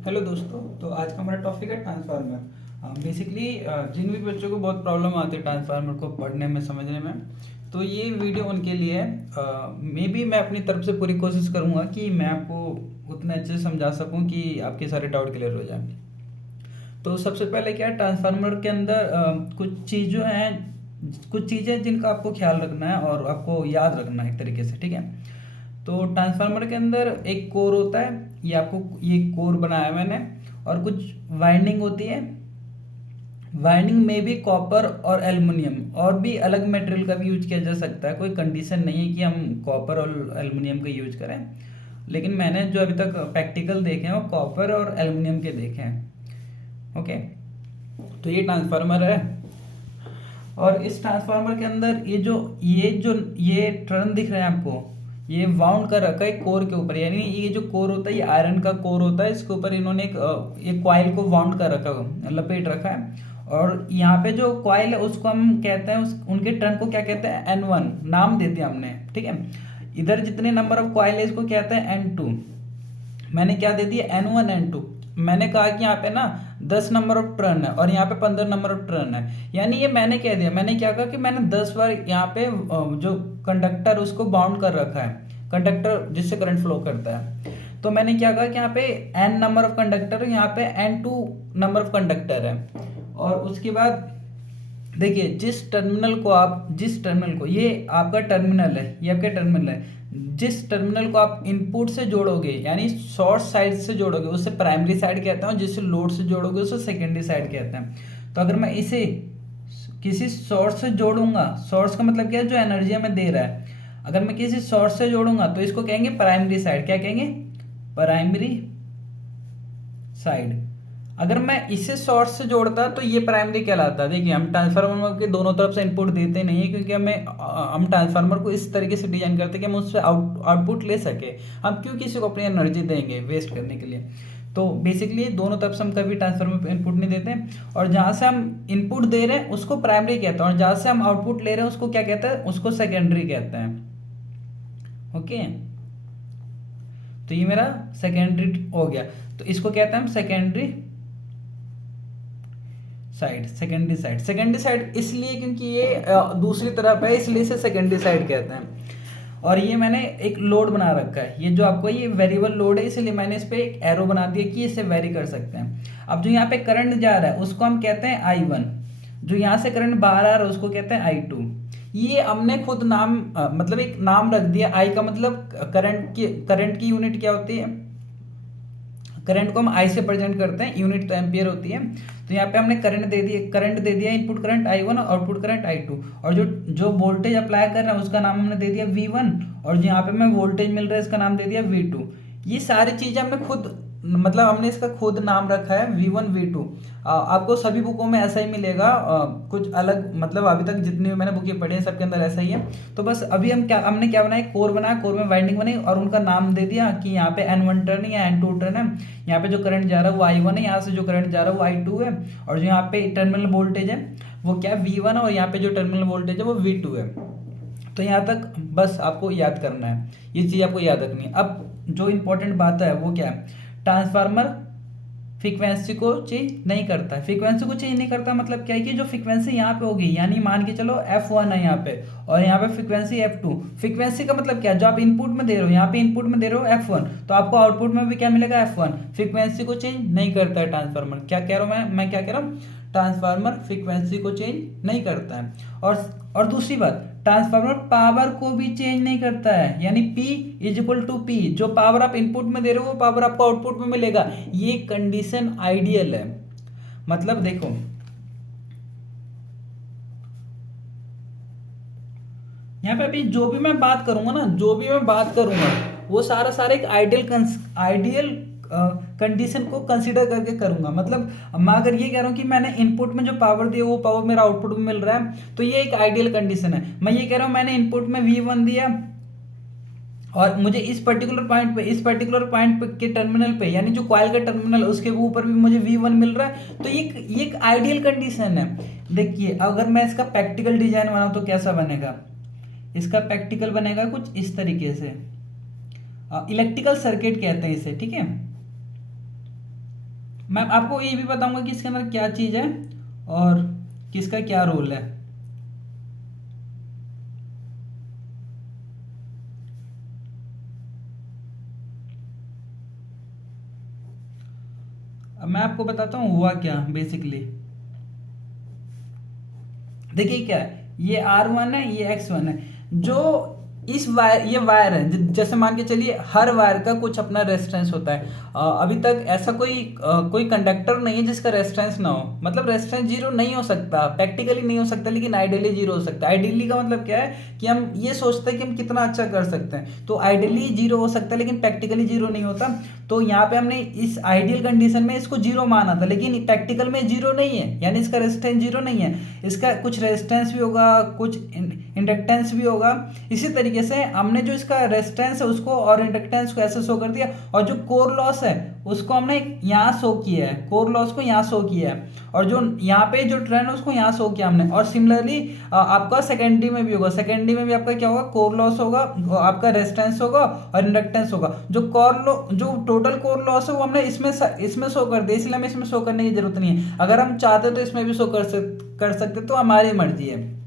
Hello दोस्तों। तो आज का हमारा टॉपिक है ट्रांसफार्मर। बेसिकली जिन भी बच्चों को बहुत प्रॉब्लम आती है ट्रांसफार्मर को पढ़ने में समझने में, तो ये वीडियो उनके लिए है। मे बी मैं अपनी तरफ से पूरी कोशिश करूँगा कि मैं आपको उतने अच्छे से समझा सकूँ कि आपके सारे डाउट क्लियर हो जाए। तो सबसे पहले क्या है, ट्रांसफार्मर के अंदर कुछ चीज़ें हैं, कुछ चीज़ें जिनका आपको ख्याल रखना है और आपको याद रखना है एक तरीके से, ठीक है। तो ट्रांसफार्मर के अंदर एक कोर होता है, ये आपको ये कोर बनाया है मैंने, और कुछ वाइंडिंग होती है। वाइंडिंग में भी कॉपर और एल्युमिनियम और भी अलग मटेरियल का भी यूज किया जा सकता है। कोई कंडीशन नहीं है कि हम कॉपर और एल्युमिनियम का यूज करें, लेकिन मैंने जो अभी तक प्रैक्टिकल देखे हैं वो कॉपर और एल्युमिनियम के देखे हैं। ओके, तो ये ट्रांसफार्मर है। और इस ट्रांसफार्मर के अंदर ये टर्न दिख रहा है आपको, ये वाउंड कर रखा है कोर के ऊपर। यानी ये जो कोर होता है ये आयरन का कोर होता है, इसके ऊपर इन्होंने एक कॉइल को वाउंड कर रखा है, लपेट रखा है। और यहाँ पे जो कॉइल है उसको हम कहते हैं, उनके टर्न को क्या कहते हैं, N1 नाम दे दिया हमने, ठीक है। इधर जितने नंबर ऑफ कॉइल है इसको कहते हैं N2, मैंने क्या दे दिया, N1 N2। मैंने कहा कि यहाँ पे ना 10 नंबर ऑफ टर्न है और यहाँ पे 15 नंबर ऑफ टर्न है। यानी ये मैंने कह दिया, मैंने क्या कहा कि मैंने 10 बार यहाँ पे जो कंडक्टर उसको बाउंड कर रखा है, कंडक्टर जिससे करंट फ्लो करता है। तो मैंने क्या कहा कि यहाँ पे N नंबर ऑफ कंडक्टर, यहाँ पे N2 नंबर ऑफ कंडक्टर है। और उसके बाद देखिए, जिस टर्मिनल को ये आपका टर्मिनल है, ये आपका टर्मिनल है, जिस टर्मिनल को आप इनपुट से जोड़ोगे यानी सोर्स साइड से जोड़ोगे उसे प्राइमरी साइड कहते हैं, और जिसे लोड से जोड़ोगे उसे सेकेंडरी साइड कहते हैं। तो अगर मैं इसे किसी सोर्स से जोड़ूंगा, सोर्स का मतलब क्या है, जो एनर्जी हमें दे रहा है, अगर मैं किसी सोर्स से जोड़ूंगा तो इसको कहेंगे प्राइमरी साइड। क्या कहेंगे, प्राइमरी साइड। अगर मैं इसे सोर्स से जोड़ता तो ये प्राइमरी कहलाता। देखिए, हम ट्रांसफार्मर के दोनों तरफ से इनपुट देते नहीं है, क्योंकि हम ट्रांसफार्मर को इस तरीके से डिजाइन करते हैं कि हम उससे आउटपुट ले सके। हम क्यों किसी को अपनी एनर्जी देंगे वेस्ट करने के लिए। तो बेसिकली दोनों तरफ से हम कभी ट्रांसफार्मर पे इनपुट नहीं देते, और जहाँ से हम इनपुट दे रहे हैं उसको प्राइमरी कहते हैं, और जहाँ से हम आउटपुट ले रहे हैं उसको क्या कहते हैं, उसको सेकेंडरी कहते हैं। ओके, तो ये मेरा सेकेंडरी हो गया। तो इसको कहते हैं हम सेकेंडरी साइड। सेकेंडरी साइड इसलिए क्योंकि ये दूसरी तरफ है, इसलिए इसे सेकेंडरी साइड कहते हैं। और ये मैंने एक लोड बना रखा है, ये जो आपको ये वेरिएबल लोड है, इसलिए मैंने इस पे एक एरो बना दिया कि इसे वेरी कर सकते हैं। अब जो यहाँ पे करंट जा रहा है उसको हम कहते हैं I1, जो यहाँ से करंट बाहर आ रहा है उसको कहते हैं I2। ये हमने खुद नाम मतलब एक नाम रख दिया। आई का मतलब करंट की यूनिट क्या होती है, करंट को हम आई से प्रेजेंट करते हैं, यूनिट तो एम्पियर होती है। तो यहाँ पे हमने करंट दे दिया, इनपुट करंट I1 और आउटपुट करंट I2। और जो जो वोल्टेज अप्लाई कर रहा है उसका नाम हमने दे दिया V1, और यहाँ पे हमें वोल्टेज मिल रहा है इसका नाम दे दिया V2। ये सारी चीजें हमने खुद मतलब हमने इसका खुद नाम रखा है V1 V2। आपको सभी बुकों में ऐसा ही मिलेगा, कुछ अलग मतलब अभी तक जितनी भी मैंने बुकें पढ़ी हैं सबके अंदर ऐसा ही है। तो बस अभी हमने क्या बनाया, कोर बनाया, कोर में वाइंडिंग बनाई और उनका नाम दे दिया कि यहाँ पे N1 टर्न है या N2 टर्न है। यहाँ पे जो करंट जा रहा है वो I1 है, यहाँ से जो करंट जा रहा है वो I2 है, और जो यहाँ पे टर्मिनल वोल्टेज है वो क्या है, V1 है, और यहाँ पे जो टर्मिनल वोल्टेज है वो V2 है। तो यहाँ तक बस आपको याद करना है, ये चीज़ आपको याद रखनी है। अब जो इंपॉर्टेंट बात है वो क्या है, ट्रांसफार्मर फ्रीक्वेंसी को चेंज नहीं करता है। फ्रीक्वेंसी को चेंज नहीं करता मतलब क्या है कि जो फ्रीक्वेंसी यहाँ पे होगी, यानी मान के चलो F1 है यहाँ पे और यहाँ पे फ्रीक्वेंसी F2। फ्रीक्वेंसी का मतलब क्या है, जो आप इनपुट में दे रहे हो, यहाँ पे इनपुट में दे रहे हो F1, तो आपको आउटपुट में भी क्या मिलेगा, F1। फ्रीक्वेंसी को चेंज नहीं करता है ट्रांसफार्मर। क्या कह रहा हूँ मैं क्या कह रहा हूँ, ट्रांसफार्मर फ्रीक्वेंसी को चेंज नहीं करता है। और दूसरी बात, ट्रांसफार्मर पावर को भी चेंज नहीं करता है, यानी P is equal to P। जो पावर आप इनपुट में दे रहे हो वो पावर आपको आउटपुट में मिलेगा। ये कंडीशन आइडियल है। मतलब देखो, यहाँ पे अभी जो भी मैं बात करूंगा ना, जो भी मैं बात करूंगा वो सारा सारा एक आइडियल कंडीशन को कंसीडर करके करूंगा। मतलब मैं अगर ये कह रहा हूँ कि मैंने इनपुट में जो पावर दी वो पावर मेरा आउटपुट में मिल रहा है, तो ये एक आइडियल कंडीशन है। मैं ये कह रहा हूँ मैंने इनपुट में V1 दिया और मुझे इस पर्टिकुलर पॉइंट पे के टर्मिनल पे, यानी जो कॉइल का टर्मिनल उसके ऊपर भी मुझे V1 मिल रहा है, तो ये एक आइडियल कंडीशन है। देखिए, अगर मैं इसका प्रैक्टिकल डिजाइन बनाऊं तो कैसा बनेगा, इसका प्रैक्टिकल बनेगा कुछ इस तरीके से। इलेक्ट्रिकल सर्किट कहते हैं इसे, ठीक है। मैं आपको ये भी बताऊंगा कि इसके अंदर क्या चीज़ है और किसका क्या रोल है। अब मैं आपको बताता हूँ हुआ क्या बेसिकली। देखिए क्या है, ये R1 है, ये X1 है। जो इस वायर, ये वायर है, जैसे मान के चलिए हर वायर का कुछ अपना रेजिस्टेंस होता है। अभी तक ऐसा कोई कंडक्टर नहीं है जिसका रेजिस्टेंस ना हो। मतलब रेजिस्टेंस जीरो नहीं हो सकता, प्रैक्टिकली नहीं हो सकता, लेकिन आइडियली जीरो हो सकता है। आइडियली का मतलब क्या है कि हम ये सोचते हैं कि हम कितना अच्छा कर सकते हैं, तो आइडियली जीरो हो सकता है लेकिन प्रैक्टिकली जीरो नहीं होता। तो यहाँ पे हमने इस आइडियल कंडीशन में इसको जीरो माना था, लेकिन प्रैक्टिकल में जीरो नहीं है, यानी इसका रेजिस्टेंस जीरो नहीं है। इसका कुछ रेजिस्टेंस भी होगा, कुछ इंडक्टेंस भी होगा। इसी तरीके से हमने जो इसका रेजिस्टेंस है उसको और इंडक्टेंस को ऐसे शो कर दिया, और जो कोर लॉस है उसको हमने यहाँ शो किया है, कोर लॉस को यहाँ शो किया है, और जो यहाँ पे जो ट्रेंड है उसको यहाँ शो किया हमने। और सिमिलरली आपका सेकेंडरी में भी होगा, सेकेंडरी में भी आपका क्या होगा, कोर लॉस होगा, आपका रेजिस्टेंस होगा और इंडक्टेंस होगा। जो टोटल कोर लॉस है वो हमने इसमें शो कर दिया, इसलिए हमें इसमें शो करने की जरूरत नहीं है। अगर हम चाहते तो इसमें भी शो कर सकते, तो हमारी मर्जी है।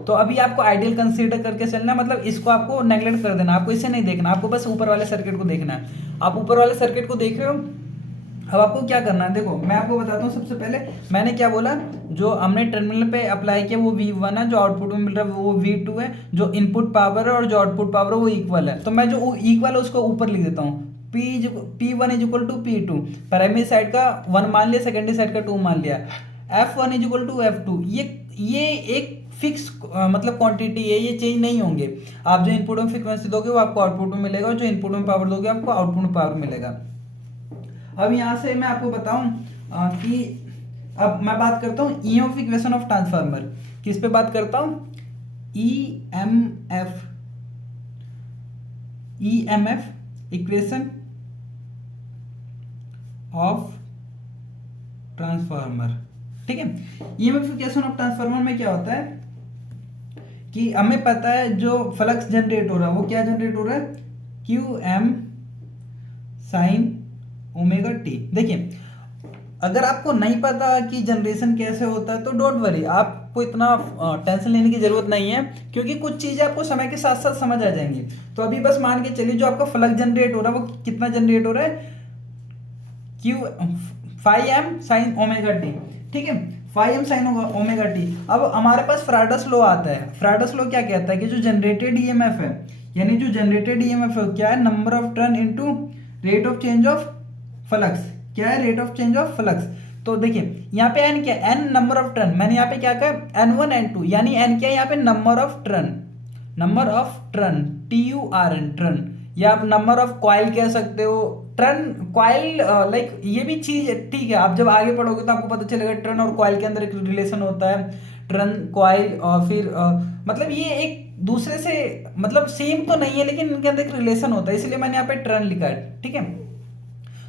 तो अभी आपको आइडियल कंसीडर करके चलना है, मतलब इसको आपको नेगलेक्ट कर देना, आपको इसे नहीं देखना, आपको बस ऊपर वाले सर्किट को देखना है। आप ऊपर वाले सर्किट को देख रहे हो। अब आपको क्या करना है, देखो मैं आपको बताता हूँ। सबसे पहले मैंने क्या बोला, जो हमने टर्मिनल पे अप्लाई किया वो V1 है, जो आउटपुट में मिल रहा है वो V2 है, जो इनपुट पावर है और जो आउटपुट पावर है वो इक्वल है। तो मैं जो इक्वल है उसको ऊपर लिख देता हूँ, P1 is equal to P2। Primary side का 1 मान लिया, सेकेंडरी साइड का 2 मान लिया। F1 is equal to F2। ये एक फिक्स मतलब क्वांटिटी है, ये चेंज नहीं होंगे। आप जो इनपुट में फ्रीक्वेंसी दोगे वो आपको आउटपुट में मिलेगा, और जो इनपुट में पावर दोगे आपको आउटपुट में पावर मिलेगा। अब यहाँ से मैं आपको बताऊं कि अब मैं बात करता हूँ ईएमएफ इक्वेशन ऑफ ट्रांसफार्मर। किस पे बात करता हूँ, ईएमएफ इक्वेशन ऑफ ट्रांसफार्मर। ठीक है, ईएमएफ इक्वेशन ऑफ ट्रांसफार्मर में क्या होता है कि हमें पता है जो फ्लक्स जनरेट हो रहा है वो क्या जनरेट हो रहा है, Q M sine omega T. देखिए अगर आपको नहीं पता कि जनरेशन कैसे होता है तो डोंट वरी, आपको इतना टेंशन लेने की जरूरत नहीं है, क्योंकि कुछ चीजें आपको समय के साथ साथ समझ आ जाएंगी। तो अभी बस मान के चलिए जो आपका फ्लक्स जनरेट हो रहा है वो कितना जनरेट हो रहा है, Q 5m sign omega T. ठीक है, 5m साइन ओमेगा टी। अब हमारे पास फ्राइडस लॉ आता है। फ्राइडस लॉ क्या कहता है कि जो जनरेटेड ईएमएफ है, यानी जो जनरेटेड ईएमएफ है क्या है, number of turn into rate of change of flux. क्या है, rate of change of flux. तो देखिए यहाँ पे n क्या है, n नंबर ऑफ टर्न। मैंने यहाँ पे क्या कहा, n1 n2, यानी n क्या है यहाँ पे, number of turn, number of turn, TURN turn, या आप नंबर ऑफ कॉइल कह सकते हो। टर्न कॉइल लाइक ये भी चीज ठीक है, आप जब आगे पढ़ोगे तो आपको पता चलेगा टर्न और कॉइल के अंदर एक रिलेशन होता है। टर्न कॉइल और फिर मतलब ये एक दूसरे से मतलब सेम तो नहीं है, लेकिन इनके अंदर एक रिलेशन होता है, इसलिए मैंने यहाँ पे टर्न लिखा है। ठीक है,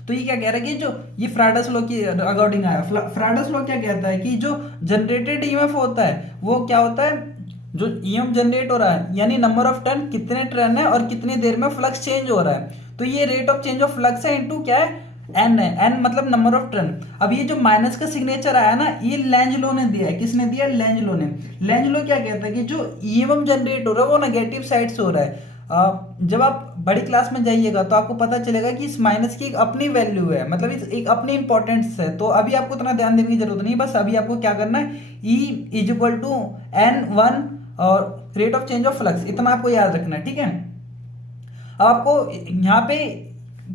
तो ये क्या कह रहा है कि जो ये फ्राइडस लॉ की अकॉर्डिंग आया। फ्राइडस लॉ क्या कहता है कि जो जनरेटेड ईएमएफ होता है वो क्या होता है, जो ईएमएफ जनरेट हो रहा है यानी नंबर ऑफ टर्न, कितने टर्न है और कितनी देर में फ्लक्स चेंज हो रहा है, तो ये rate of change of flux है इनटू क्या है, एन है। एन मतलब नंबर ऑफ टर्न। अब ये जो माइनस का सिग्नेचर आया ना, ये लेंज लॉ ने दिया है। किसने दिया, लेंज लॉ ने। लेंज लॉ क्या कहता है कि जो ईएमएफ जनरेट हो रहा है वो नेगेटिव साइड से हो रहा है। जब आप बड़ी क्लास में जाइएगा तो आपको पता चलेगा कि इस माइनस की एक अपनी वैल्यू है, मतलब इस एक अपनी इंपॉर्टेंस है। तो अभी आपको इतना ध्यान देने की जरूरत नहीं, बस अभी आपको क्या करना है, E is equal to N1 और rate of change of flux, इतना आपको याद रखना है। ठीक है, अब आपको यहाँ पे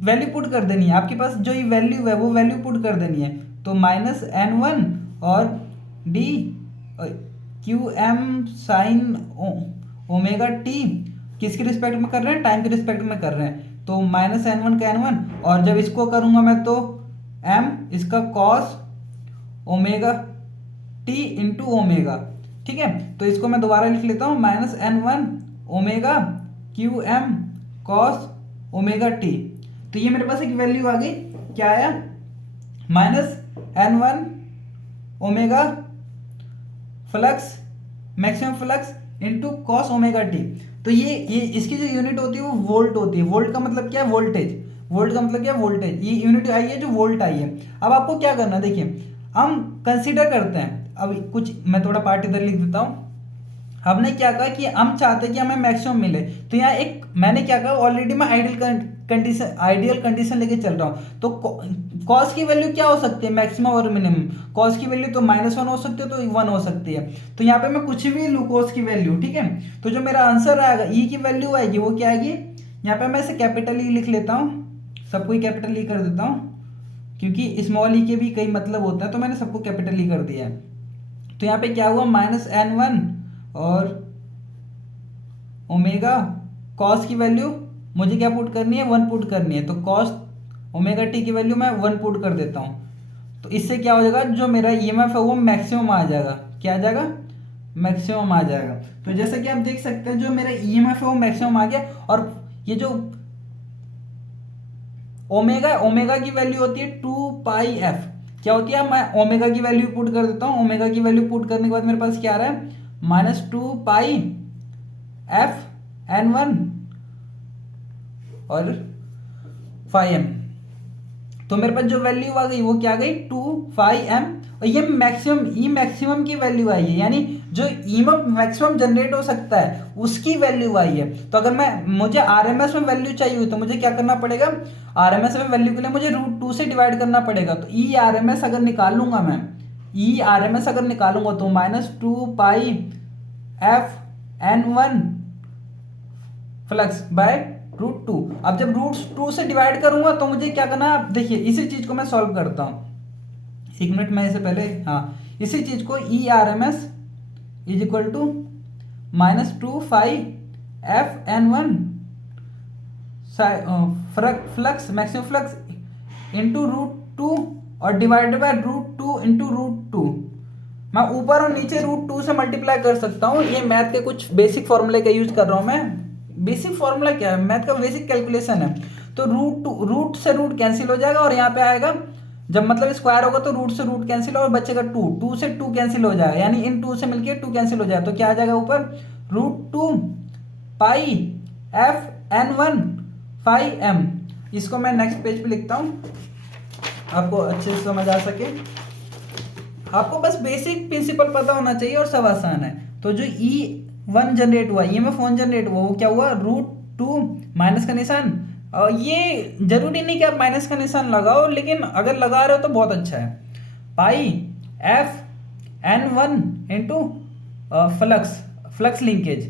वैल्यू पुट कर देनी है, आपके पास जो ये वैल्यू है वो वैल्यू पुट कर देनी है। तो -N1 और D QM sign omega T किसके रिस्पेक्ट में कर रहे हैं, टाइम के रिस्पेक्ट में कर रहे हैं। तो -N1 का N1, और जब इसको करूंगा मैं तो M इसका cos omega T into omega. ठीक है, तो इसको मैं दोबारा लिख लेता हूँ, -N1 omega QM cos omega T. तो ये मेरे पास एक वैल्यू आ गई, क्या आया, -N1 omega flux, maximum flux into cos omega T. तो ये इसकी जो यूनिट होती है वो वोल्ट होती है। वोल्ट का मतलब क्या है, वोल्टेज। वोल्ट का मतलब क्या है, वोल्टेज। ये यूनिट आई है जो वोल्ट आई है। अब आपको क्या करना है, देखिए हम कंसीडर करते हैं, अब कुछ मैं थोड़ा पार्ट इधर लिख देता हूँ। हमने क्या कहा कि हम चाहते हैं कि हमें मैक्सिमम मिले, तो यहाँ एक मैंने क्या कहा, ऑलरेडी मैं आइडियल कंडीशन लेके चल रहा हूँ। तो कॉस की वैल्यू क्या हो सकती है, मैक्सिमम और मिनिमम। कॉस की वैल्यू तो -1 हो सकती है, तो 1 हो सकती है। तो यहाँ पे मैं कुछ भी लूँ कॉस की वैल्यू, ठीक है। तो जो मेरा आंसर आएगा, ई की वैल्यू आएगी, वो क्या आएगी, यहाँ पे मैं इसे कैपिटल ई लिख लेता हूँ, सबको ही कैपिटल ई कर देता हूँ, क्योंकि स्मॉल ई के भी कई मतलब होता है, तो मैंने सबको कैपिटल ई कर दिया है। तो यहाँ पे क्या हुआ, -n1 और ओमेगा कॉस की वैल्यू मुझे क्या पुट करनी है, 1 पुट करनी है। तो कॉस ओमेगा टी की वैल्यू मैं 1 पुट कर देता हूँ। तो इससे क्या हो जाएगा, जो मेरा ईएमएफ है वो मैक्सिमम आ जाएगा। क्या आ जाएगा, मैक्सिमम आ जाएगा। तो जैसे कि आप देख सकते हैं, जो मेरा ईएमएफ है वो मैक्सिमम आ गया। और ये जो ओमेगा की वैल्यू होती है 2πf, क्या होती है, मैं ओमेगा की वैल्यू पुट कर देता हूँ। ओमेगा की वैल्यू पुट करने के बाद मेरे पास क्या आ रहा है, -2πf(n1) और 5m। तो मेरे पास जो वैल्यू आ गई वो क्या आ गई, 2πm। और ये मैक्सिमम की वैल्यू आई है, यानी जो मैक्सिमम जनरेट हो सकता है उसकी वैल्यू आई है। तो अगर मुझे आरएमएस में वैल्यू चाहिए हुई, तो मुझे क्या करना पड़ेगा, आरएमएस में वैल्यू के लिए मुझे √2 से डिवाइड करना पड़ेगा। तो ई आर एम एस अगर निकालूंगा मैं, तो -2πf(n1) फ्लक्स बाय √2। अब जब √2 से डिवाइड करूंगा तो मुझे क्या करना है, देखिए इसी चीज को मैं सॉल्व करता हूं, 1 मिनट में इसे पहले, हाँ इसी चीज को E R M S is equal to -2πf(n1) flux maximum flux into √2 और डिवाइडेड बाय √2 इंटू √2। मैं ऊपर और नीचे √2 से मल्टीप्लाई कर सकता हूँ। ये मैथ के कुछ बेसिक फॉर्मूले का यूज कर रहा हूँ मैं। बेसिक फॉर्मूला क्या है, मैथ का बेसिक कैलकुलेशन है। तो रूट से रूट कैंसिल हो जाएगा, और यहाँ पे आएगा जब मतलब स्क्वायर होगा तो रूट से रूट कैंसिल और बचेगा 2 से 2 कैंसिल हो जाएगा, यानी इन 2 से मिलके 2 कैंसिल हो जाएगा। तो क्या आ जाएगा ऊपर, √2πf(n1) 5m। इसको मैं नेक्स्ट पेज पे लिखता हूँ, आपको अच्छे से समझ आ सके। आपको बस बेसिक प्रिंसिपल पता होना चाहिए और सब आसान है। तो जो E1 जनरेट हुआ, ईएमएफ 1 जनरेट हुआ, वो क्या हुआ, √2 माइनस का निशान। और ये जरूरी नहीं कि आप माइनस का निशान लगाओ, लेकिन अगर लगा रहे हो तो बहुत अच्छा है। πf(n1) into flux linkage,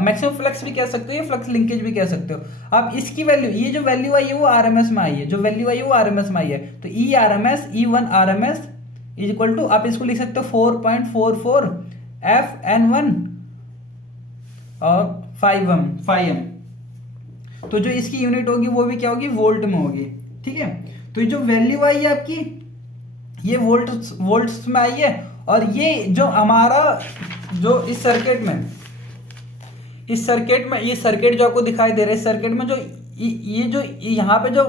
maximum flux भी कह सकते हो, फ्लक्स लिंकेज भी कह सकते हो। अब इसकी वैल्यू, ये जो वैल्यू आई है वो आरएमएस में आई है, जो वैल्यू आई है वो आरएमएस में आई है। तो E1 RMS is equal to, आप इसको लिख सकते हो 4.44f(n1) और 5m। तो जो इसकी यूनिट होगी वो भी क्या होगी, वोल्ट में होगी, ठीक है। तो ये जो वैल्यू आई है आपकी, ये वोल्ट्स में आई है। और ये जो हमारा जो इस सर्किट में ये सर्किट जो आपको दिखाई दे रहा है, इस सर्किट में जो ये जो यहाँ पे जो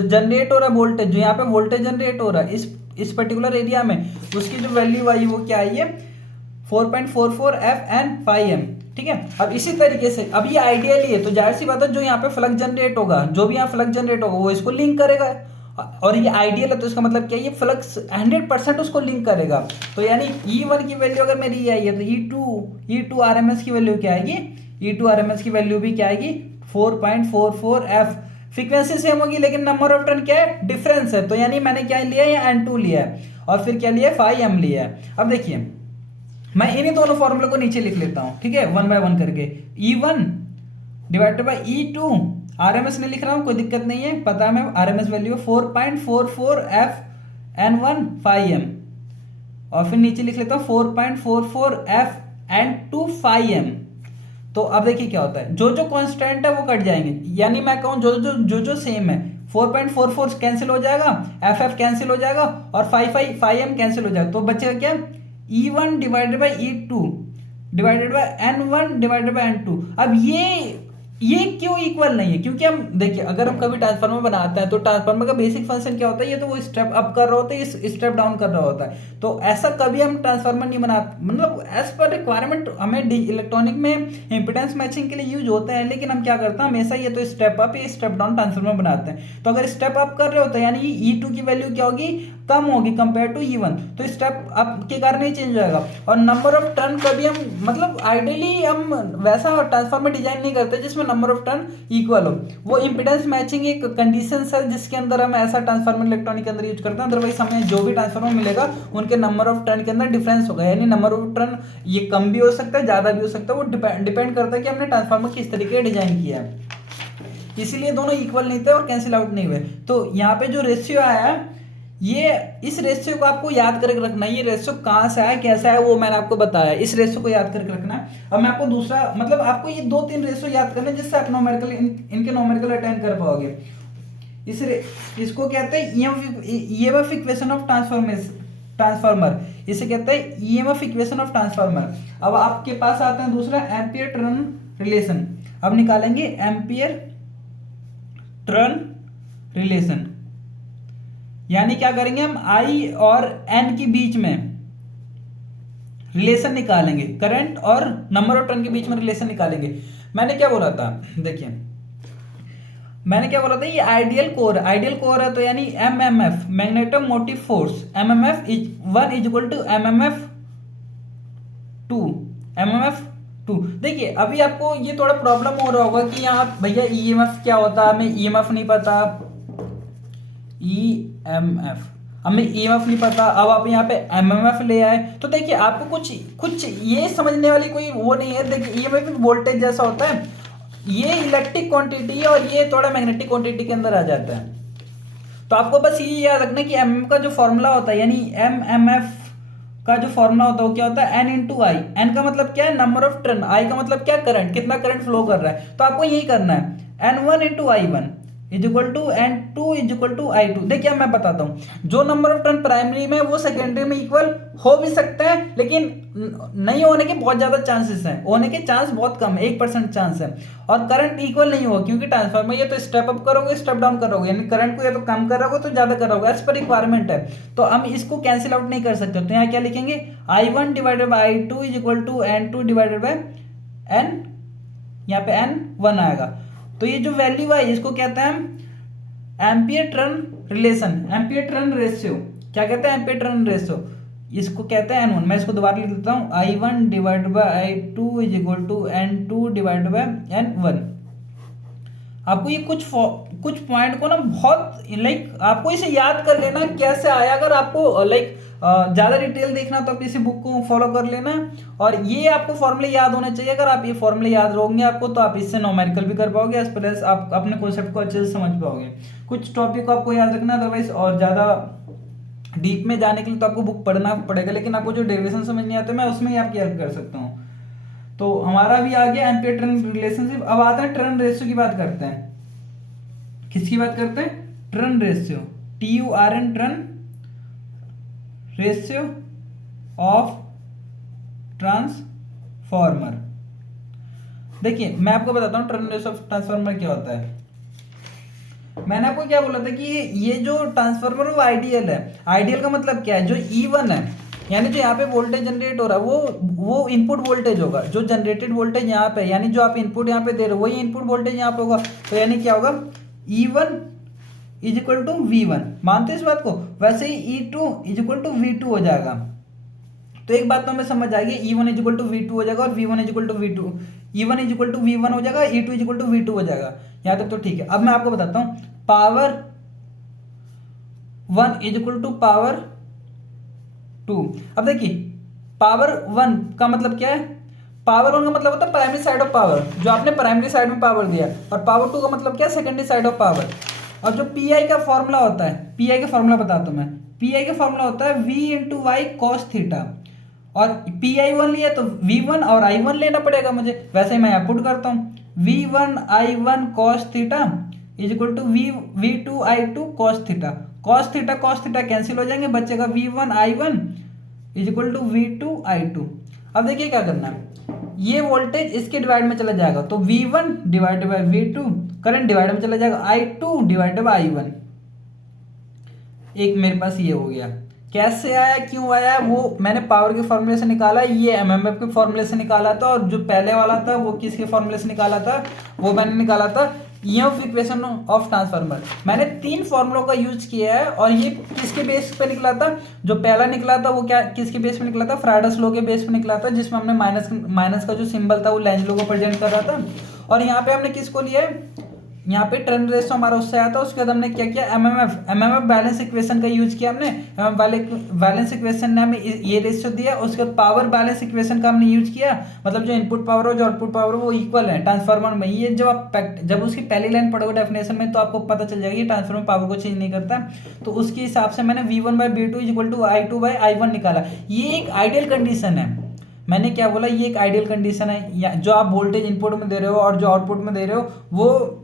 जनरेट हो रहा है वोल्टेज, जो यहाँ पे वोल्टेज जनरेट हो रहा है इस पर्टिकुलर एरिया में, उसकी जो वैल्यू आई वो क्या आई है, 4.44f(n)5m, ठीक है। अब इसी तरीके से, अब ये आइडियली है, तो जाहिर सी बात है जो यहाँ पे फ्लक्स जनरेट होगा, जो भी यहाँ फ्लक्स जनरेट होगा वो इसको लिंक करेगा। और ये आइडियल है, तो इसका मतलब क्या है, ये फ्लक्स 100% उसको लिंक करेगा। तो यानी E1 की वैल्यू अगर मेरी आई है, तो E2 RMS की वैल्यू क्या आएगी, E2 RMS की वैल्यू भी क्या आएगी, 4.44f। फ्रीक्वेंसी सेम होगी, लेकिन नंबर ऑफ टर्न क्या है, डिफरेंस है। तो यानी मैंने क्या लिया है, N2 लिया है, और फिर क्या लिया है, 5m लिया है। अब देखिए मैं इन्हीं दोनों फॉर्मूले को नीचे लिख लेता हूं, ठीक है, 1 by 1 करके। E1 divided by E2 RMS नहीं लिख रहा हूं, कोई दिक्कत नहीं है, पता है मैं RMS वैल्यू 4.44f(n1) 5m, और फिर नीचे लिख लेता हूं 4.44f(n2) 5m। तो अब देखिए क्या होता है, जो जो कांस्टेंट है वो कट जाएंगे, यानी मैं कहूं जो सेम है, 4.44 कैंसिल हो जाएगा, एफ कैंसिल हो जाएगा, और 5m कैंसिल हो जाएगा। तो बचेगा क्या, E1 divided by E2 divided by N1 divided by N2। अब ये क्यों इक्वल नहीं है? क्योंकि हम देखिए, अगर हम कभी ट्रांसफार्मर बनाते हैं तो ट्रांसफार्मर का बेसिक फंक्शन क्या होता है? ये तो वो स्टेप अप कर रहा होता है, इस स्टेप डाउन कर रहा होता है। तो ऐसा कभी हम ट्रांसफार्मर नहीं बनाते, मतलब एज पर रिक्वायरमेंट हमें इलेक्ट्रॉनिक में इंपिडेंस मैचिंग के लिए यूज होते हैं, लेकिन हम क्या करते हैं हमेशा ये तो स्टेप अप या स्टेप डाउन ट्रांसफार्मर बनाते हैं। तो अगर स्टेप अप कर रहे होते हैं यानी E2 की वैल्यू क्या होगी? कम होगी कंपेयर टू E1, तो स्टेप अप के कारण ही चेंज होगा। और नंबर ऑफ टर्न कभी हम, मतलब आइडियली हम वैसा ट्रांसफार्मर डिजाइन नहीं करते जिसमें नंबर ऑफ टर्न इक्वल हो। वो इंपीडेंस मैचिंग एक कंडीशन है जिसके अंदर हम ऐसा ट्रांसफार्मर इलेक्ट्रॉनिक के अंदर यूज करते हैं, अदरवाइज हमें जो भी ट्रांसफार्मर मिलेगा उनके नंबर ऑफ टर्न के अंदर डिफरेंस होगा, यानी नंबर ऑफ टर्न ये कम भी हो सकता है, ज्यादा भी हो सकता है, वो डिपेंड करता है कि हमने ट्रांसफार्मर किस तरीके का डिजाइन किया है। इसीलिए दोनों इक्वल नहीं थे और कैंसिल आउट नहीं हुए। तो यहाँ पे जो रेशियो आया है, ये इस रेशियो को आपको याद करके रखना है। ये रेशियो कहाँ से आया, कैसा है, वो मैंने आपको बताया। इस रेशियो को याद करके रखना है। अब मैं आपको दूसरा, मतलब आपको ये 2-3 रेशियो याद करना है जिससे आप नोमेरिकल इनके नोमेरिकल अटेंड कर पाओगे। इसको कहते हैं ईएमएफ इक्वेशन ऑफ ट्रांसफार्मर। इसे कहते हैं ईएमएफ इक्वेशन ऑफ ट्रांसफार्मर। अब आपके पास आता है दूसरा एम्पियर टर्न रिलेशन। अब निकालेंगे एम्पियर टर्न रिलेशन, यानी क्या करेंगे हम आई और एन के बीच में रिलेशन निकालेंगे, करंट और नंबर ऑफ टर्न के बीच में रिलेशन निकालेंगे। मैंने क्या बोला था, देखिए मैंने क्या बोला था, ये आइडियल कोर है, तो यानी MMF magnetomotive force MMF 1 is equal to MMF 2। देखिए अभी आपको ये थोड़ा प्रॉब्लम हो रहा होगा कि यहाँ भैया ईएमएफ क्या होता है, हमें ईएमएफ नहीं पता। ईएमएफ हमें ईएमएफ नहीं पता, अब आप यहाँ पे एमएमएफ ले आए, तो देखिए आपको कुछ ये समझने वाली कोई वो नहीं है। देखिए ईएमएफ वोल्टेज जैसा होता है, ये इलेक्ट्रिक क्वांटिटी है और ये थोड़ा मैग्नेटिक क्वांटिटी के अंदर आ जाता है। तो आपको बस ये याद रखना कि एमएमएफ का जो फॉर्मूला होता है, यानी एमएमएफ का जो फॉर्मूला होता है वो क्या होता है, एन इंटू आई। एन का मतलब क्या है, नंबर ऑफ टर्न। आई का मतलब क्या, करंट, कितना करंट फ्लो कर रहा है। तो आपको यही करना है, N1 इंटू आई1 is equal to N2 is equal to I2। देखिए अब मैं बताता हूं, जो नंबर ऑफ टर्न प्राइमरी में वो सेकेंडरी में इक्वल हो भी सकते हैं, लेकिन नहीं होने के बहुत ज्यादा चांसेस हैं, होने के चांस बहुत कम है, 1% चांस है। और करंट इक्वल नहीं होगा क्योंकि ट्रांसफार्मर ये तो स्टेप अप करोगे स्टेप डाउन करोगे, यानी करंट को या तो कम करोगे तो ज्यादा करोगे, एज पर रिक्वायरमेंट है। तो हम इसको कैंसिल आउट नहीं कर सकते, तो यहाँ क्या लिखेंगे, I1 divided by I2 is equal to N2 divided by N, यहाँ पे N1 आएगा। तो ये जो वैल्यू है इसको कहते हैं हम ampere turn relation, ampere turn ratio. क्या कहते हैं, एम्पियर टर्न रेशियो, इसको कहते हैं N1। मैं इसको दोबारा लिख देता हूँ, I1 divide by I2 is equal to N2 divide by N1। आपको ये कुछ पॉइंट को ना बहुत लाइक आपको इसे याद कर लेना कैसे आया। अगर आपको लाइक ज़्यादा डिटेल देखना तो आप इसी बुक को फॉलो कर लेना, और ये आपको फॉर्मूले याद होने चाहिए। अगर आप ये फॉर्मूले याद रहोगे आपको, तो आप इससे नोमेरिकल भी कर पाओगे, एज प्लस आप अपने कॉन्सेप्ट को अच्छे से समझ पाओगे। कुछ टॉपिक को आपको याद रखना, अदरवाइज और ज़्यादा डीप में जाने के लिए तो आपको बुक पढ़ना पड़ेगा, लेकिन आपको जो डेरिवेशन समझ नहीं आते मैं उसमें ही आपकी हेल्प कर सकता हूँ। तो हमारा भी आ गया एम्पियर टर्न रिलेशनशिप। अब आता है टर्न रेशियो की बात करते हैं। किसकी बात करते हैं, turn ratio, TURN, turn ratio of transformer. देखिए मैं आपको बताता हूँ टर्न रेशियो ऑफ ट्रांसफॉर्मर क्या होता है। मैंने आपको क्या बोला था कि ये जो ट्रांसफॉर्मर वो आइडियल है। आइडियल का मतलब क्या है, जो E1 है यानी जो यहाँ पे वोल्टेज जनरेट हो रहा है वो इनपुट वोल्टेज होगा, जो जनरेटेड वोल्टेज यहाँ पे, यानी जो आप इनपुट यहाँ पे दे रहे हो वही इनपुट वोल्टेज यहाँ पे होगा। तो यानी क्या होगा, E1 is equal to V1, मानते हैं इस बात को। वैसे ही E2 is equal to V2 हो जाएगा। तो एक बात तो हमें समझ आएगी, E1 is equal to V2 हो जाएगा और V1 is equal to V2, E1 is equal to V1 हो जाएगा, E2 is equal to V2 हो जाएगा। यहाँ तक तो ठीक है। अब मैं आपको बताता हूँ, power 1 is equal to power 2। अब देखिए पावर 1 का मतलब क्या है, पावर 1 का मतलब होता है प्राइमरी साइड ऑफ पावर, जो आपने प्राइमरी साइड में पावर दिया, और पावर 2 का मतलब क्या है, सेकेंडरी साइड ऑफ पावर। और जो PI का फॉर्मूला होता है, PI का फॉर्मूला बताता हूं मैं, PI का फॉर्मूला होता है V into Y cos theta. और PI1 लिया तो V1 और I1 लेना पड़ेगा मुझे, वैसे ही मैं यहाँ पुट करता हूँ, V1 I1 cos theta is equal to V2 I2 cos theta. Cos theta cancel हो जाएंगे, बचेगा V1 I1 is equal to V2 I2। अब देखिए क्या करना है, ये वोल्टेज इसके डिवाइड में चला जाएगा, तो V1 divided by V2, current divide में चला जाएगा I2 डिवाइडेड बाई I1। एक मेरे पास ये हो गया। कैसे आया, क्यों आया, वो मैंने पावर के फॉर्मूले से निकाला, ये एमएमएफ के फॉर्मूले से निकाला था, और जो पहले वाला था वो किसके फॉर्मूले से निकाला था, वो मैंने निकाला था ईएमएफ इक्वेशन ऑफ ट्रांसफार्मर। मैंने 3 फॉर्मूलों का यूज किया है, और ये किसके बेस पे निकला था, जो पहला निकला था वो क्या किसके बेस पे निकला था, फ्राइडस लॉ के बेस पे निकला था, जिसमें हमने माइनस का जो सिंबल था वो लेंज लॉ को प्रेजेंट कर रहा था। और यहाँ पे हमने किसको लिया है, यहाँ पे टर्न रेशियो हमारा उससे आया था। उसके बाद हमने क्या किया, एमएमएफ बैलेंस इक्वेशन का यूज किया हमने, बैलेंस इक्वेशन ने हमें ये रेशियो दिया। उसके बाद पावर बैलेंस इक्वेशन का हमने यूज किया, मतलब जो इनपुट पावर हो जो आउटपुट पावर हो वो इक्वल है ट्रांसफार्मर में। ये जब उसकी पहली लाइन पढ़ोगे डेफिनेशन में तो आपको पता चल जाएगा कि ट्रांसफार्मर पावर को चेंज नहीं करता। तो उसके हिसाब से मैंने V1 by V2 equal to I2 by I1 निकाला। ये एक आइडियल कंडीशन है। मैंने क्या बोला, ये एक आइडियल कंडीशन है, जो आप वोल्टेज इनपुट में दे रहे हो और जो आउटपुट में दे रहे हो वो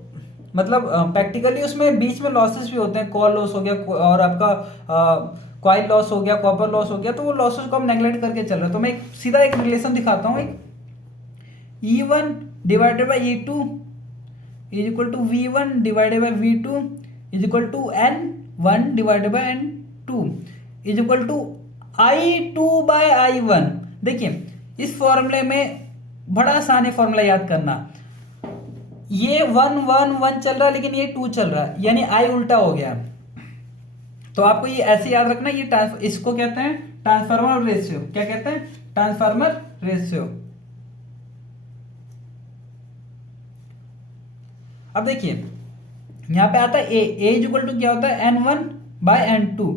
मतलब प्रैक्टिकली उसमें बीच में लॉसेस भी होते हैं, कॉल लॉस हो गया और आपका कॉइल लॉस हो गया, कॉपर लॉस हो गया, तो वो लॉसेस को हम नेगलेक्ट करके चल रहे हैं। तो मैं सीधा एक रिलेशन दिखाता हूँ, एक E1 divided by E2 is equal to V1 divided by V2 is equal to N1 divided by N2 is equal to I2 by I1। देखिए इस फॉर्मूले में बड़ा आसान है फॉर्मूला याद करना। ये 1 1 1 चल रहा है, लेकिन ये 2 चल रहा है, यानी I उल्टा हो गया। तो आपको ये ऐसे याद रखना, ये इसको कहते हैं ट्रांसफार्मर रेशियो। क्या कहते हैं, ट्रांसफार्मर रेशियो। अब देखिए यहां पे आता है ए इज इक्वल टू क्या होता है, N1 बाय N2।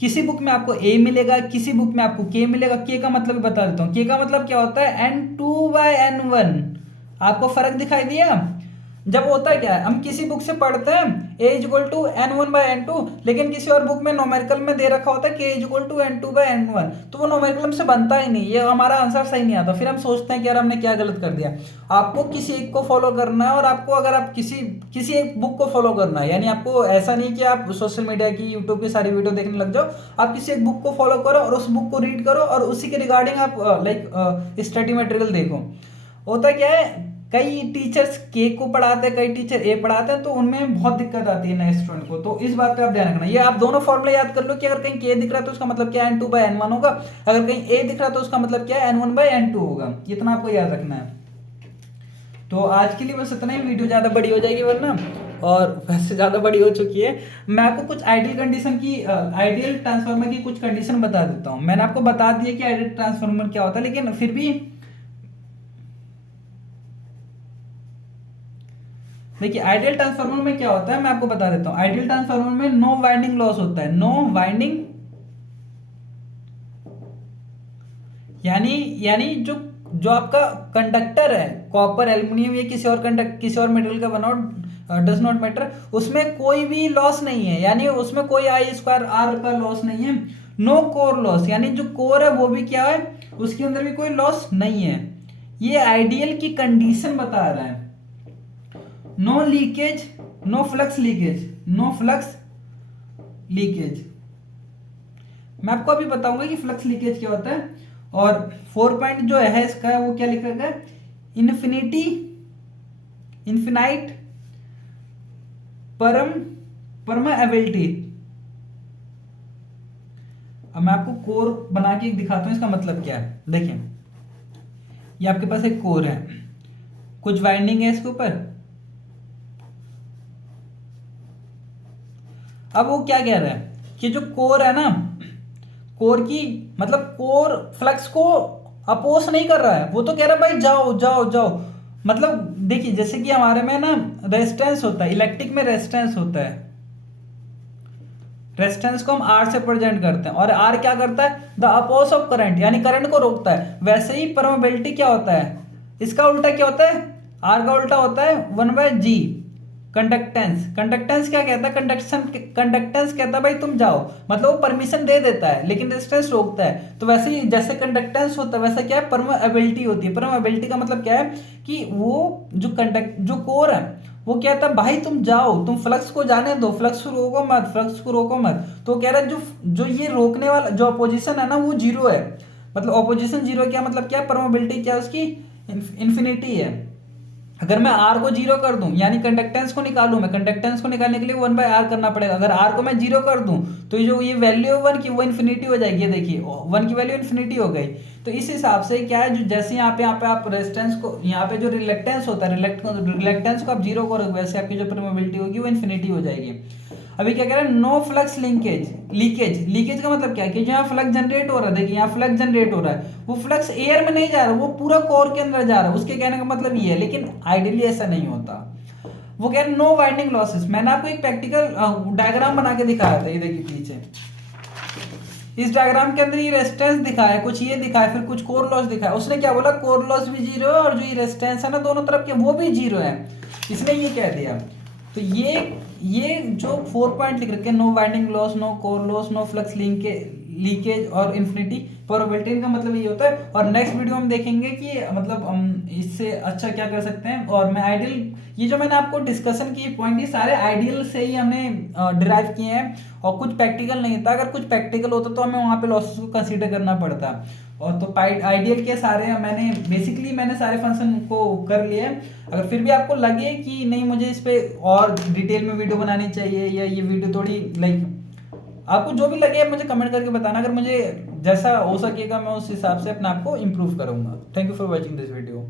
किसी बुक में आपको A मिलेगा, किसी बुक में आपको K मिलेगा। K का मतलब बता देता हूं, K का मतलब क्या होता है, N2 बाय N1। आपको फर्क दिखाई दिया। जब होता है क्या है, हम किसी बुक से पढ़ते हैं A is equal to N1 by N2, लेकिन किसी और बुक में नोमेरिकल में दे रखा होता है K is equal to N2 by N1, तो वो नोमेरिकल से बनता ही नहीं, ये हमारा आंसर सही नहीं आता। फिर हम सोचते हैं कि यार हमने क्या गलत कर दिया। आपको किसी एक को फॉलो करना है, और आपको अगर आप किसी एक बुक को फॉलो करना है, यानी आपको ऐसा नहीं कि आप सोशल मीडिया की यूट्यूब की सारी वीडियो देखने लग जाओ। आप किसी एक बुक को फॉलो करो और उस बुक को रीड करो, और उसी के रिगार्डिंग आप स्टडी मटेरियल देखो। होता क्या है, कई टीचर्स के को पढ़ाते हैं, कई टीचर ए पढ़ाते हैं, तो उनमें बहुत दिक्कत आती है नए स्टूडेंट को। तो इस बात पे आप ध्यान रखना। ये आप दोनों फॉर्मूले याद कर लो कि अगर कहीं के दिख रहा है तो उसका मतलब क्या है, N2 बाई N1 होगा। अगर कहीं ए दिख रहा है तो उसका मतलब क्या है, N1 बाई N2 होगा। इतना आपको याद रखना है। तो आज के लिए बस इतना ही, वीडियो ज़्यादा बड़ी हो जाएगी वरना, और वैसे ज़्यादा बड़ी हो चुकी है। मैं आपको कुछ आइडियल ट्रांसफार्मर की कुछ कंडीशन बता देता हूँ। मैंने आपको बता दिया कि आइडियल ट्रांसफार्मर क्या होता है, लेकिन फिर भी देखिए आइडियल ट्रांसफार्मर में क्या होता है मैं आपको बता देता हूं। आइडियल ट्रांसफार्मर में नो वाइंडिंग लॉस होता है, नो वाइंडिंग, यानी जो आपका कंडक्टर है, कॉपर, एल्युमिनियम या किसी और मटेरियल का बना डज नॉट मैटर, उसमें कोई भी लॉस नहीं है, यानी उसमें कोई I2R का लॉस नहीं है। नो कोर लॉस, यानी जो कोर है वो भी क्या है, उसके अंदर भी कोई लॉस नहीं है। ये आइडियल की कंडीशन बता रहा है। No leakage, no flux leakage, no flux leakage. मैं आपको अभी बताऊंगा कि फ्लक्स लीकेज क्या होता है। और 4 पॉइंट जो है इसका, वो क्या लिखा गया, इन्फिनाइट परमेबिलिटी। अब मैं आपको कोर बना के दिखाता हूं, इसका मतलब क्या है। देखिए ये आपके पास एक कोर है, कुछ वाइंडिंग है इसके ऊपर। अब वो क्या कह रहा है कि जो कोर है ना, कोर की मतलब कोर फ्लक्स को अपोज नहीं कर रहा है, वो तो कह रहा है भाई जाओ जाओ जाओ। मतलब देखिए जैसे कि हमारे में ना रेजिस्टेंस होता है, इलेक्ट्रिक में रेजिस्टेंस होता है, रेजिस्टेंस को हम R से प्रेजेंट करते हैं, और R क्या करता है, द अपोज ऑफ करंट, यानी करंट को रोकता है। वैसे ही परमेबिलिटी क्या होता है, इसका उल्टा क्या होता है, R का उल्टा होता है 1/G। कंडक्टेंस क्या कहता है, कंडक्टेंस कहता है भाई तुम जाओ, मतलब वो परमिशन दे देता है लेकिन रेजिस्टेंस रोकता है। तो वैसे ही जैसे कंडक्टेंस होता है वैसा क्या है, परमेबिलिटी होती है। परमेबिलिटी का मतलब क्या है कि वो जो कोर है वो कहता है भाई तुम जाओ, तुम फ्लक्स को जाने दो, फ्लक्स को रोको मत। तो कह रहा है जो ये रोकने वाला जो अपोजिशन है ना वो जीरो है। मतलब ऑपोजिशन जीरो क्या मतलब क्या, परमेबिलिटी क्या उसकी इन्फिनिटी है। अगर मैं आर को जीरो कर दूं यानी कंडक्टेंस को निकालूं, मैं कंडक्टेंस को निकालने के लिए 1/r करना पड़ेगा। अगर आर को मैं जीरो कर दूं तो जो ये वैल्यू है वन की वो इन्फिनिटी हो जाएगी। ये देखिए वन की वैल्यू इन्फिनिटी हो गई। तो इस हिसाब से क्या है, जो जैसे यहाँ पे आप रेजिस्टेंस को, यहाँ पे जो रिलेक्टेंस होता है, रिलेक्टेंस को आप जीरो करोगे वैसे आपकी जो परमेबिलिटी होगी वो इन्फिनिटी हो जाएगी। अभी क्या कह रहा है, नो फ्लक्स लिंकेज, लीकेज का मतलब क्या है कि जो यहाँ फ्लक्स जनरेट हो रहा है, देखिए यहाँ फ्लक्स जनरेट हो रहा है, वो फ्लक्स एयर में नहीं जा रहा, वो पूरा कोर के अंदर जा रहा है। उसके कहने का मतलब ये है, लेकिन आइडियली ऐसा नहीं होता। वो कह रहे नो वाइंडिंग लॉसेस। मैंने आपको एक प्रैक्टिकल डायग्राम बना के दिखाया था, ये देखिए पीछे इस डायग्राम के अंदर ये रेजिस्टेंस दिखाया है, कुछ ये दिखाया, फिर कुछ कोर लॉस दिखाया। उसने क्या बोला, कोर लॉस भी जीरो है और जो ये रेजिस्टेंस है ना दोनों तरफ के वो भी जीरो है, इसने ये कह दिया। तो ये जो 4 पॉइंट लिख रखे, no winding loss, no core loss, no flux leakage और इन्फिनिटी प्रोबेबिलिटी का मतलब ये होता है। और नेक्स्ट वीडियो हम देखेंगे कि मतलब हम इससे अच्छा क्या कर सकते हैं। और मैं आइडियल, ये जो मैंने आपको डिस्कशन की पॉइंट, ये सारे आइडियल से ही हमने डिराइव किए हैं और कुछ प्रैक्टिकल नहीं था। अगर कुछ प्रैक्टिकल होता तो हमें वहाँ पे लॉसेस को कंसीडर करना पड़ता। और तो आइडियल के सारे मैंने सारे फंक्शन को कर लिए। अगर फिर भी आपको लगे कि नहीं मुझे इस पे और डिटेल में वीडियो बनानी चाहिए या ये वीडियो थोड़ी लाइक, आपको जो भी लगे मुझे कमेंट करके बताना। अगर मुझे जैसा हो सकेगा मैं उस हिसाब से अपने आप को इम्प्रूव करूंगा। Thank you for watching this video.